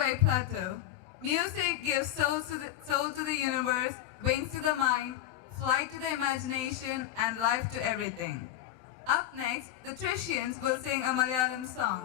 by Plato. Music gives soul to the universe, wings to the mind, flight to the imagination, and life to everything. Up next, the Tricians will sing a Malayalam song.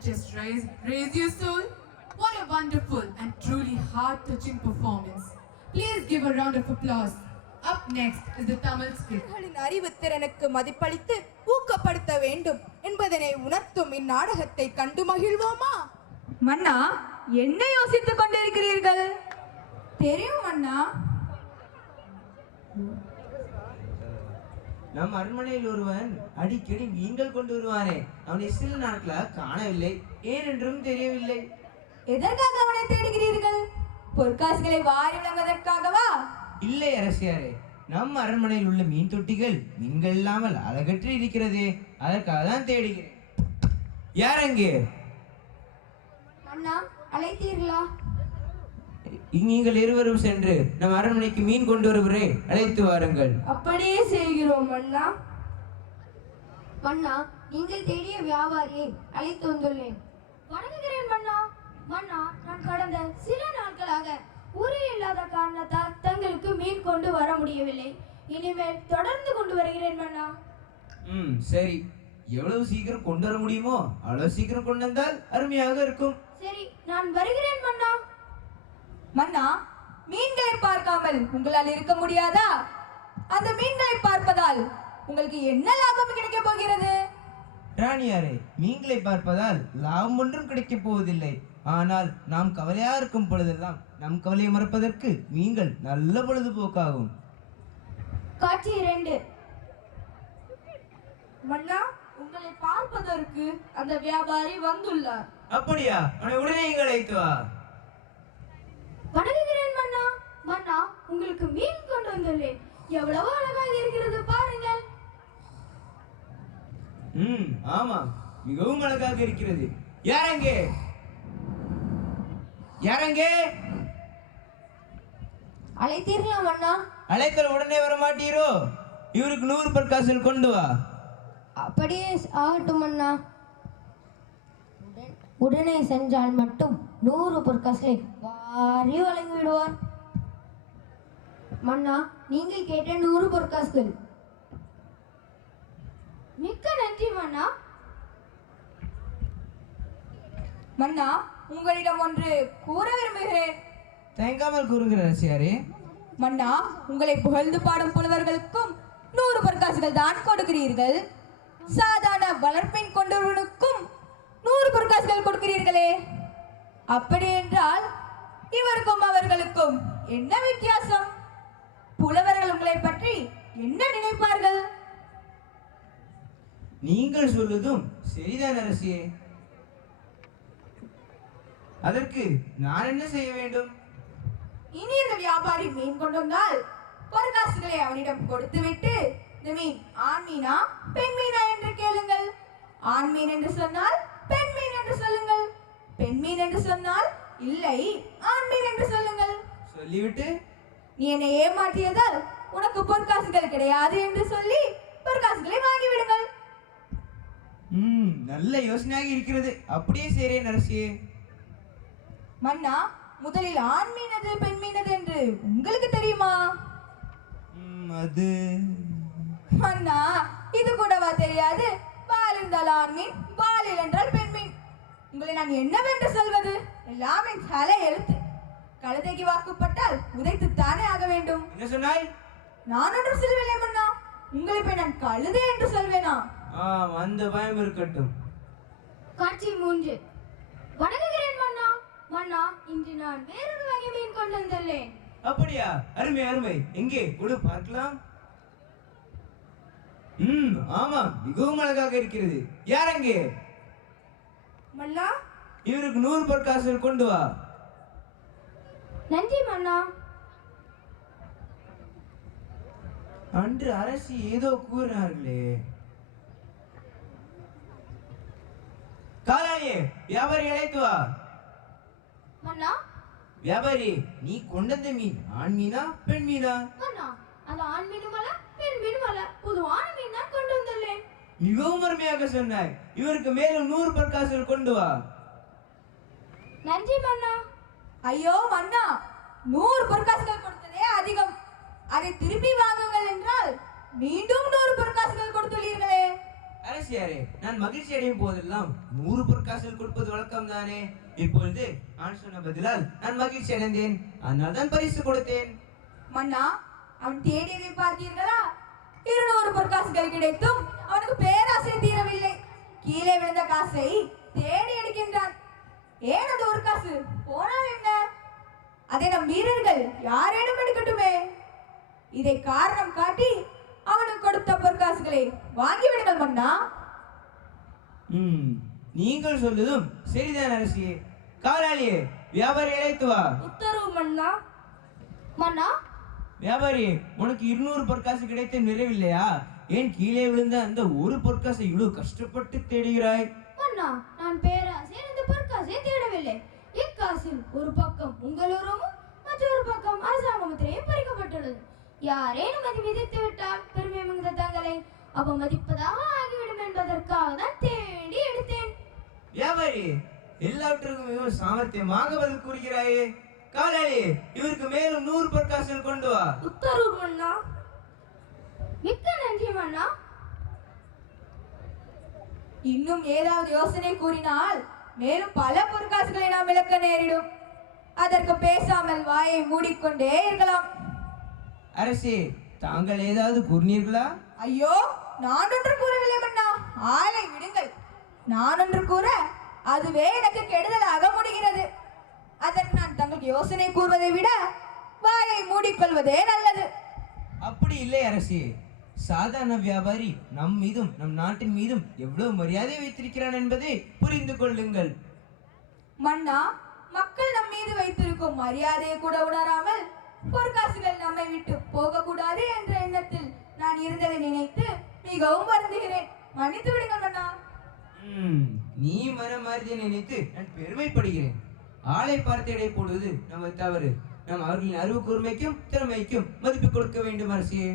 that just raise your soul? What a wonderful and truly heart-touching performance. Please give a round of applause. Up next is the Tamil skit. அறிவுத்திறனுக்கு மதிப்பளித்து ஊக்கப்படுத்த வேண்டும் என்பதனை உணர்த்தும் இந்நாடகத்தை கண்டு மகிழ்வோமா? மன்னா, என்ன யோசித்துக் கொண்டிருக்கிறீர்கள்? தெரியும் மன்னா. நம் அரண்மனையில் ஒருவன் அடிக்கடி மீன்கள் கொண்டு வருவானே, அவனை சில நாட்களா காணவில்லை, ஏனென்றும் தெரியவில்லை. எதற்காக அவனை தேடுகிறீர்கள்? பொற்காசுகளை வாரி வழங்குவதற்காகவா? இல்லை அரசியாரே, நம் அரண்மனையில் உள்ள மீன் தொட்டிகள் மீன்கள் இல்லாமல் அழகற்று இருக்கிறதே, அதற்காக தான் தேடுகிறேன். யார் அங்கே? மன்னா, அழைத்தீர்களா? நீங்கள் இருவரும் சென்று நம் அரண்மனைக்கு மீன் கொண்டு வருவரை அழைத்து வாருங்கள். அப்படியே செய்கிறோம் மன்னா. மன்னா, நீங்கள் தேடிய வியாபாரியை அழைத்து வந்துள்ளேன். வணங்குகிறேன் மன்னா. மன்னா, நான் கடந்த சில நாட்களாக ஊரில் இல்லாத காரணத்தால் தங்களுக்கு மீன் கொண்டு வர முடியவில்லை. இனிமேல் தொடர்ந்து கொண்டு வருகிறேன் மன்னா. சரி, எவ்வளவு சீக்கிரம் கொண்டு வர முடியுமோ அவ்வளவு சீக்கிரம் கொண்டு வந்தால் அருமையாக இருக்கும். சரி, நான் வருகிறேன் மன்னா. மன்னா, மீன்களை பார்க்காமல் உங்களால் இருக்க முடியாதா? அந்த மீன்களை பார்ப்பதால் உங்களுக்கு என்ன லாபம் கிடைக்க போகிறது? ராணியாரே, மீன்களை பார்ப்பதால் லாபம் ஒன்றும் கிடைக்கப் போவதில்லை. ஆனால் நாம் கவலையா இருக்கும் பொழுதெல்லாம் நம் கவலையை மறப்பதற்கு மீன்கள் நல்ல பொழுதுபோக்காகும். காட்சி 2. மன்னா, உங்களை பார்ப்பதற்கு அந்த வியாபாரி வந்துள்ளார். அப்படியா? அவனை உடனே இங்கே அழைத்து வா. வணங்குகிறேன் மன்னா. மன்னா, உங்களுக்கு மீன் கொண்டு வந்துள்ளேன். எவ்வளவு அழகாக இருக்கிறது பாருங்கள். ஆமா, மிகவும் அழகாக இருக்கிறது. யாரங்கே? யாரங்கே? அழைத்தீர்களா மன்னா? அழைத்தல் உடனே வர மாட்டீரோ? இவருக்கு 100 பொற்காசுகள் கொண்டு வா. அப்படியே ஆகட்டும் மன்னா. உடனே சென்றால் மட்டும் 100 பொற்காசுகளை வாரி வழங்கி விடுவார். மன்னா, நீங்கள் கேட்ட 100 பொற்காசுகள். மிக்க நன்றி மன்னா. மன்னா, உங்களிடம் ஒன்று கூற விரும்புகிறேன். தயங்காமல் கூறுகிற அரசியாரே. மன்னா, உங்களை புகழ்ந்து பாடும் புலவர்களுக்கும் 100 பொற்காசுகள் தான் கொடுக்கிறீர்கள். சாதாரண வளர்ப்பின் கொண்டவனுக்கும் 100 பொற்காசுகள் கொடுக்கிறீர்களே. அப்படி என்றால் இவருக்கும் அவர்களுக்கும் என்ன வித்தியாசம்? புலவர்கள் உங்களை பற்றி என்ன நினைப்பார்கள்? நீங்கள் சொல்வதும் சரிதான் அரசியே. அதற்கு நான் என்ன செய்ய வேண்டும்? இனி இந்த வியாபாரி மீன் கொண்டு வந்தால் பொற்காசுகளை அவனிடம் கொடுத்துவிட்டு, இந்த மீன் ஆண் மீனா பெண் மீனா என்று கேளுங்கள். ஆண் மீன் என்று சொன்னால் பெண் மீன் என்று சொல்லுங்கள். பெண் மீன் என்று சொன்னால் இல்லை ஆண் மீன் என்று சொல்லுங்கள். சொல்லிவிட்டு நீ என்னை ஏமாற்றியதால் உனக்கு பொற்காசுகள் கிடையாது என்று சொல்லி பொற்காசுகளை வாங்கி விடுங்கள். நல்ல யோசனையாக இருக்கிறது. அப்படியே செய்றேன் அரசியே. மன்னா, முதலில் ஆண் மீனது பெண் மீனது என்று உங்களுக்கு தெரியுமா? அது மன்னா, இது கூடவா தெரியாது? வால் இருந்தால் ஆண் மீன், வாலில் என்றால் பெண் மீன். உங்களை நான் என்னவென்று சொல்வது? எல்லாமே தலை எழுத்து. கழுதைக்கு வாக்குப்பட்டால் உதைத்துத்தானே ஆக வேண்டும். என்ன சொன்னாய்? நான் ஒன்றும் சொல்லவில்லை மன்னா. உங்களை போய் நான் கழுதை என்று சொல்வேனா? அந்த பயம் இருக்கட்டும். காட்சி 3. வணங்குகிறேன் மன்னா. மன்னா, இன்று நான் வேறொரு வகை மீன் கொண்டு வந்துள்ளேன். அப்படியா? அருமை அருமை. எங்கே கொடு பார்க்கலாம். ஆமா, மிகவும் அழகாக இருக்கிறது. யார் அங்கே? மன்னா, இவருக்கு 100 பொற்காசுகள் கொண்டு வா. நன்றி மன்னா. அன்று அரசி ஏதோ கூறினார்களே. காலாயே, வியாபாரி அழைத்து வா. மன்னா, வியாபாரி, நீ கொண்டந்த மீன் ஆண் மீனா பெண் மீனா? மன்னா, அது ஆண் மீனும் அல்ல பெண் மீனும் அல்ல, பொதுவான மீன் தான் கொண்டு வந்துள்ளேன். மிகவும் அருமையாக சொன்னாய். இவருக்கு மேலும் 100 பொற்காசுகள் கொண்டு வா. நன்றி மன்னா. ஐயோ மன்னா, 100 பொற்காசுகள் கொடுத்ததே அதிகம். அதை திருப்பி வாங்குங்கள் என்றால் மீண்டும் 100 பொற்காசுகள் கொடுத்துள்ளீர்களே. அரசியாரே, நான் மகிழ்ச்சி அடையும் போதெல்லாம் 100 பொற்காசுகள் கொடுப்பது வழக்கம் தானே. இப்பொழுது நான் சொன்ன பதிலால் நான் மகிழ்ச்சி அடைந்தேன், அதனால் தான் பரிசு கொடுத்தேன். மன்னா, அவன் தேடியதை பார்த்தீர்களா? 200 பொற்காசுகள் கிடைத்தும் அவனுக்கு பேராசை தீரவில்லை. கீழே விழுந்த காசை தேடி எடுக்கின்றான். ஏன் அந்த ஒரு காசு போனால் என்ன? அதை நம் வீரர்கள் யாரேனும் எடுக்கட்டுமே. இதை காரணம் காட்டி அவனுக்கு கொடுத்த பொற்காசுகளை வாங்கிவிடுங்கள் மன்னா. நீங்கள் சொல்வதும் சரிதான் அரசியே. காலாளியே, வியாபாரி அழைத்து வா. உத்தரவு மன்னா. மன்னா, வியாபாரி, உனக்கு 200 பொற்காசு கிடைத்த நிறைவில்லையா? ஏன் கீழே விழுந்த அந்த ஒரு பொற்காசை இவ்வளவு கஷ்டப்பட்டு தேடுகிறாய்? மன்னா, நான் பேராசையில் இந்த பொற்காசை தேடவில்லை. இக்காசில் ஒரு பக்கம் உங்கள் உருவமும் மற்றொரு பக்கம் அரசாங்க முத்திரையும் பறிக்கப்பட்டுள்ளது. யாரேனும் அதை விதித்து விட்டால் பெருமை மிகுந்த தங்களை அவமதிப்பதாக ஆகிவிடும் என்பதற்காக தான் தேடி எடுத்தேன். வியாபாரி, எல்லாவற்றுக்கும் மிகவும் சாமர்த்தியமாக பதில் கூறுகிறாயே. காலாளி, இவருக்கு மேலும் 100 பொற்காசுகள் கொண்டு வா. உத்தரவு மன்னா. மிக்க நன்றி மன்னா. இன்னும் ஏதாவது யோசனை கூறினால் மேலும் பல பொற்காசுகளை நாம் இழக்க நேரிடும். அதற்கு பேசாமல் வாயை மூடிக்கொண்டே இருக்கலாம். அரசே, தாங்கள் ஏதாவது கூறினீர்களா? ஐயோ, நான் ஒன்று கூறவில்லை மன்னா. ஆளை விடுங்கள். நான் ஒன்று கூற அதுவே எனக்கு கெடுதலாக முடிகிறது. அதற்கு நான் தங்களுக்கு யோசனை கூறுவதை விட வாயை மூடிக்கொள்வதே நல்லது. அப்படி இல்லை அரசே. சாதாரண வியாபாரி நம் மீதும் நம் நாட்டின் மீதும் எவ்வளவு மரியாதை வைத்திருக்கிறான் என்பதை புரிந்து கொள்ளுங்கள். மன்னா, மக்கள் நம் மீது வைத்திருக்கும் மரியாதையை கூட உணராமல் பொற்காசுகள் நம்மை விட்டு போகக்கூடாது என்ற எண்ணத்தில் நான் இருந்ததை நினைத்து மிகவும் வருந்துகிறேன். மன்னித்து விடுங்கள் மன்னா. நீ மனமாறதை நினைத்து நான் பெருமைப்படுகிறேன். ஆளை பார்த்து எடை போடுவது நம்ம தவறு. நாம் அவர்களின் அறிவு கூர்மைக்கும் திறமைக்கும் மதிப்பு கொடுக்க வேண்டும் அரசியே.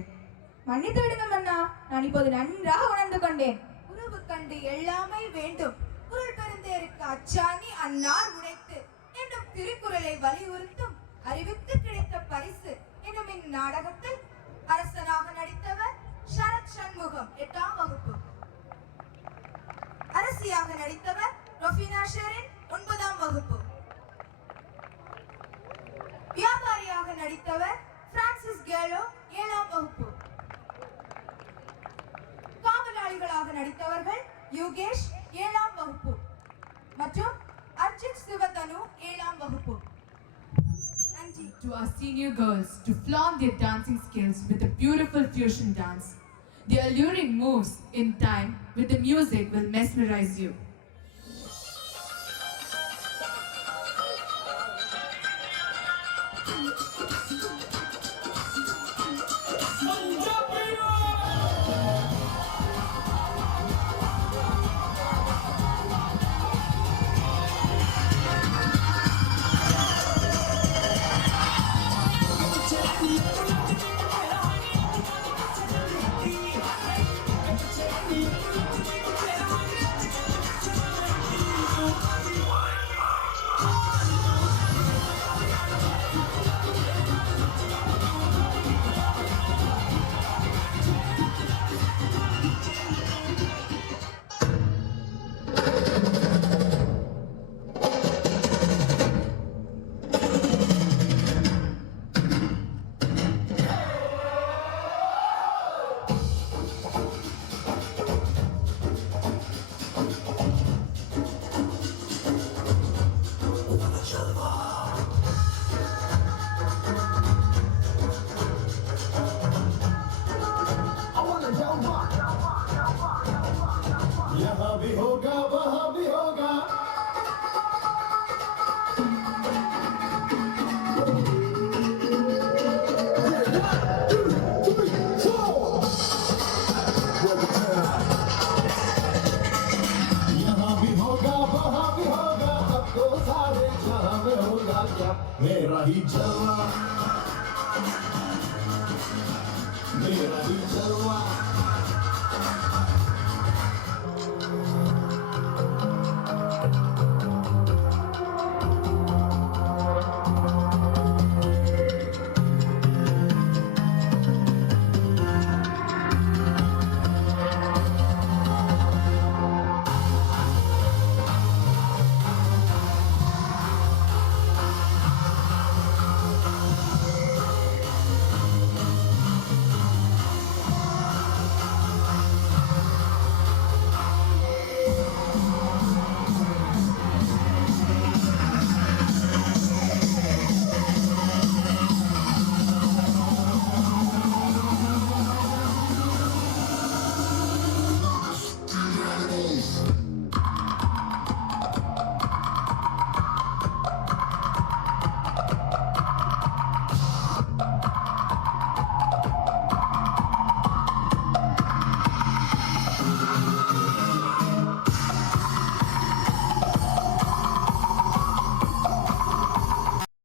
மன்னித்து விடுங்கள் மன்னா. நான் இப்போது நன்றாக உணர்ந்து கொண்டேன். உறவு கண்டு எல்லாமே வேண்டும், குரல் பெருந்தேருக்கு அச்சாணி அன்னார் உடைத்து என்னும் திருக்குறளை வலியுறுத்தும் அறிவுக்கு கிடைத்த பரிசு என்னும் இந்நாடகத்தில் அரசனாக நடித்தவர் சரத் சண்முகம் 8ஆம் வகுப்பு, அரசியாக நடித்தவர் ரொஃபினா ஷெரின் 9ஆம் வகுப்பு, வியாபாரியாக நடித்தவர் பிரான்சிஸ் கேலோ 7ஆம் வகுப்பு, காவலாளிகளாக நடித்தவர்கள் யுகேஷ் 7ஆம் வகுப்பு மற்றும் அர்ஜித் சிவதனு 7ஆம் வகுப்பு. நன்றி. To our senior girls to flaunt their dancing skills with a beautiful fusion dance. The alluring moves in time with the music will mesmerize you. यहाँ भी होगा वहाँ भी होगा, यहाँ भी होगा वहाँ भी होगा, अब तो सारे जहाँ में होगा क्या मेरा ही जलवा, मेरा ही जलवा।